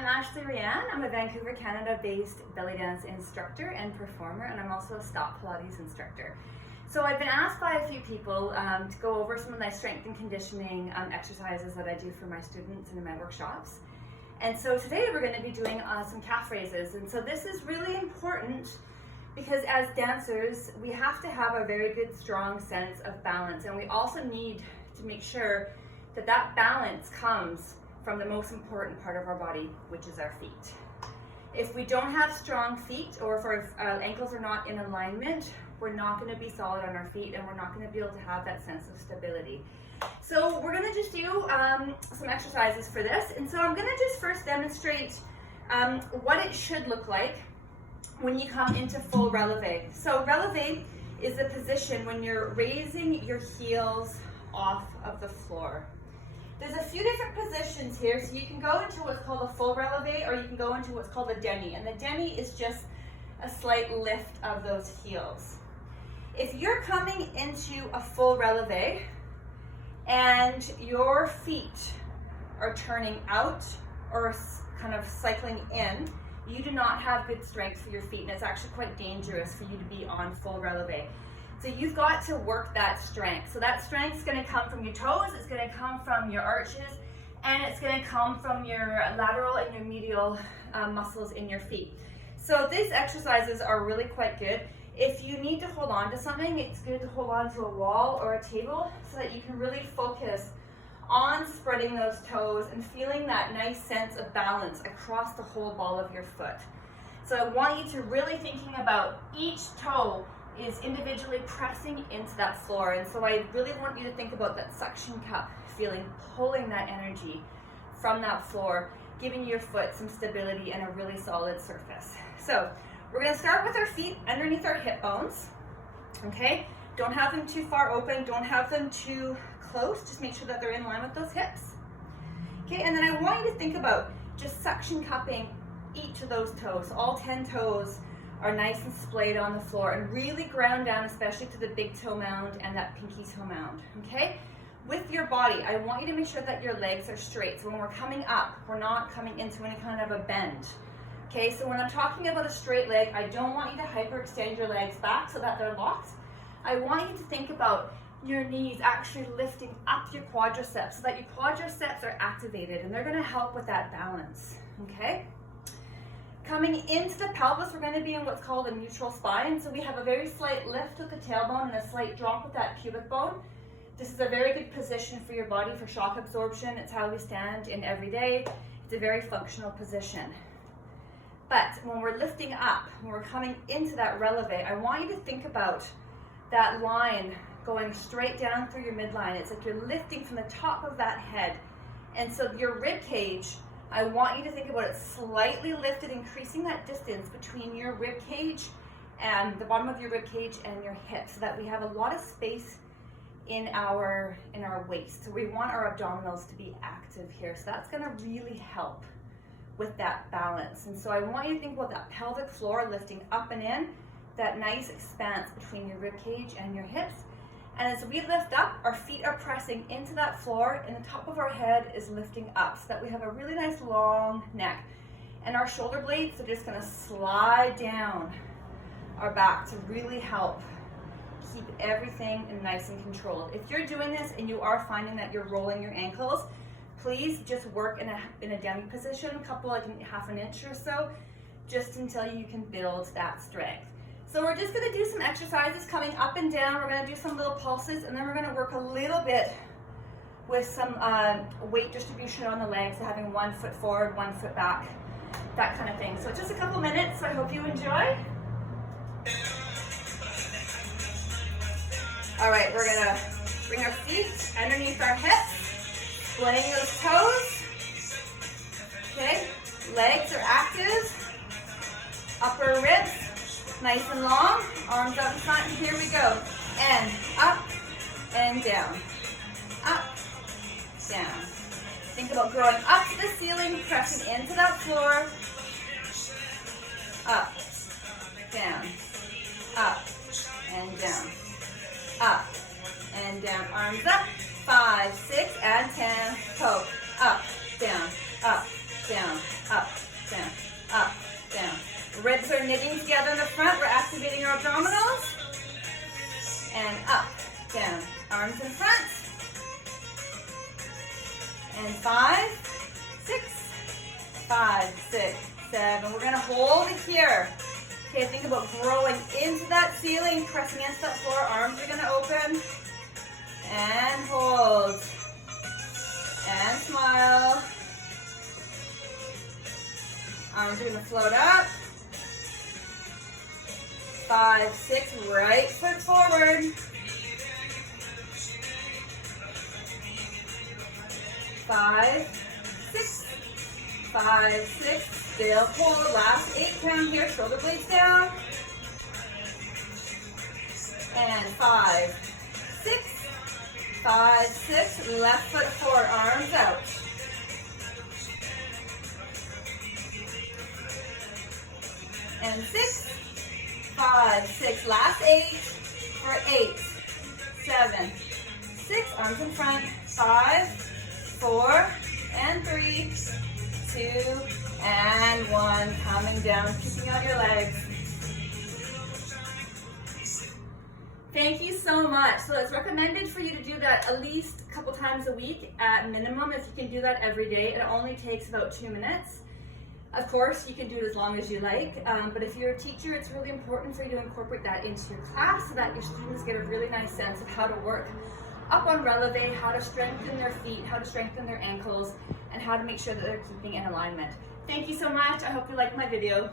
I'm actually Rhianne. I'm a Vancouver, Canada-based belly dance instructor and performer, and I'm also a Stott Pilates instructor. So I've been asked by a few people to go over some of my strength and conditioning exercises that I do for my students and in my workshops. And so today we're going to be doing some calf raises. And so this is really important because as dancers, we have to have a very good, strong sense of balance. And we also need to make sure that that balance comes from the most important part of our body, which is our feet. If we don't have strong feet, or if our ankles are not in alignment, we're not going to be solid on our feet and we're not going to be able to have that sense of stability. So we're going to just do some exercises for this. And so I'm going to just first demonstrate what it should look like when you come into full releve. So releve is the position when you're raising your heels off of the floor. There's a few different positions here, so you can go into what's called a full releve, or you can go into what's called a demi, and the demi is just a slight lift of those heels. If you're coming into a full releve and your feet are turning out or kind of cycling in, you do not have good strength for your feet, and it's actually quite dangerous for you to be on full releve. So you've got to work that strength. So that strength is going to come from your toes, it's going to come from your arches, and it's going to come from your lateral and your medial muscles in your feet. So these exercises are really quite good. If you need to hold on to something, it's good to hold on to a wall or a table so that you can really focus on spreading those toes and feeling that nice sense of balance across the whole ball of your foot. So I want you to really thinking about each toe is individually pressing into that floor. And so I really want you to think about that suction cup feeling, pulling that energy from that floor, giving your foot some stability and a really solid surface. So we're going to start with our feet underneath our hip bones. Okay, don't have them too far open, don't have them too close, just make sure that they're in line with those hips. Okay, and then I want you to think about just suction cupping each of those toes. All 10 toes are nice and splayed on the floor, and really ground down, especially to the big toe mound and that pinky toe mound, okay? With your body, I want you to make sure that your legs are straight. So when we're coming up, we're not coming into any kind of a bend, okay? So when I'm talking about a straight leg, I don't want you to hyperextend your legs back so that they're locked. I want you to think about your knees actually lifting up your quadriceps so that your quadriceps are activated, and they're gonna help with that balance, okay? Coming into the pelvis, we're going to be in what's called a neutral spine. So we have a very slight lift with the tailbone and a slight drop with that pubic bone. This is a very good position for your body for shock absorption. It's how we stand in every day. It's a very functional position. But when we're lifting up, when we're coming into that releve, I want you to think about that line going straight down through your midline. It's like you're lifting from the top of that head. And so your rib cage, I want you to think about it slightly lifted, increasing that distance between your rib cage and the bottom of your rib cage and your hips, so that we have a lot of space in our waist. So we want our abdominals to be active here. So that's going to really help with that balance. And so I want you to think about that pelvic floor lifting up and in, that nice expanse between your rib cage and your hips. And as we lift up, our feet are pressing into that floor, and the top of our head is lifting up so that we have a really nice long neck. And our shoulder blades are just gonna slide down our back to really help keep everything nice and controlled. If you're doing this and you are finding that you're rolling your ankles, please just work in a demi position, a couple, like half an inch or so, just until you can build that strength. So we're just going to do some exercises coming up and down. We're going to do some little pulses, and then we're going to work a little bit with some weight distribution on the legs, so having 1 foot forward, 1 foot back, that kind of thing. So just a couple minutes, so I hope you enjoy. All right, we're going to bring our feet underneath our hips, splaying those toes. Okay, legs are active, upper ribs nice and long, arms out in front, and here we go. And up and down, up, down. Think about growing up to the ceiling, pressing into that floor, up, down, up, and down, up, and down. Arms up, 5, 6, and 10, poke, up, down, up, legs are knitting together in the front. We're activating our abdominals. And up, down, arms in front. And 5, 6, 5, 6, 7. We're gonna hold it here. Okay, think about growing into that ceiling, pressing into that floor. Arms are gonna open. And hold. And smile. Arms are gonna float up. 5, 6, right foot forward. 5, 6, 5, 6, still hold. Last 8 count here, shoulder blades down. And 5, 6, 5, 6, left foot forward, arms out. And 6, 5, 6, last 8 for 8, 7, 6, arms in front, 5, 4, and 3, 2, and 1, coming down, kicking out your legs. Thank you so much. So it's recommended for you to do that at least a couple times a week at minimum. If you can do that every day, it only takes about 2 minutes. Of course, you can do it as long as you like, but if you're a teacher, it's really important for you to incorporate that into your class so that your students get a really nice sense of how to work up on releve, how to strengthen their feet, how to strengthen their ankles, and how to make sure that they're keeping in alignment. Thank you so much. I hope you liked my video.